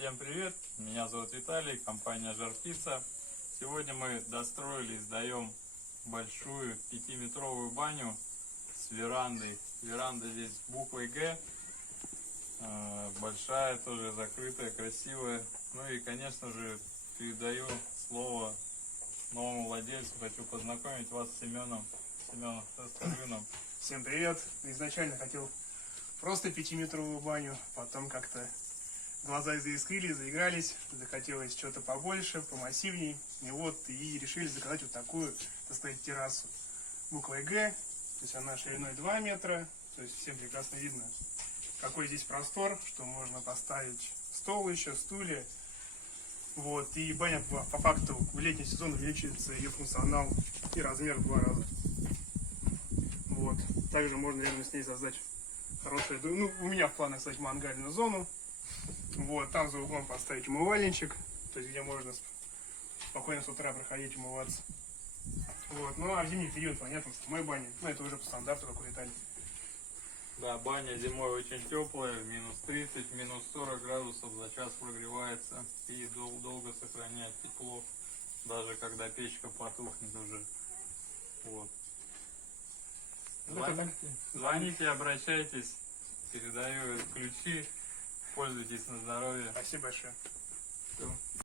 Всем привет, меня зовут Виталий, компания Жар-Пицца. Сегодня мы достроили и сдаем большую 5-метровую баню с верандой. Веранда здесь буквой Г, большая, тоже закрытая, красивая. Ну и, конечно же, передаю слово новому владельцу. Хочу познакомить вас с Семеном. Семен, расскажи нам. Всем привет! Изначально хотел просто 5-метровую баню, потом как-то глаза заискрились, заигрались, захотелось что-то побольше, помассивней. И решили заказать вот такую, так сказать, террасу буквой Г. То есть она шириной 2 метра. То есть всем прекрасно видно, какой здесь простор, что можно поставить стол еще, стулья. И баня по факту в летний сезон увеличивается ее функционал и размер в 2 раза. Также можно рядом с ней создать хорошую, у меня в планах создать мангальную зону. Там за углом поставить умывальничек, то есть где можно спокойно с утра проходить умываться. Ну а в зимний период, понятно, в самой бане, это уже по стандарту, как у Италии. Да, баня зимой очень теплая, минус 30, минус 40 градусов за час прогревается и долго сохраняет тепло, даже когда печка потухнет уже. Звоните, обращайтесь, передаю ключи, пользуйтесь на здоровье. Спасибо большое. Все.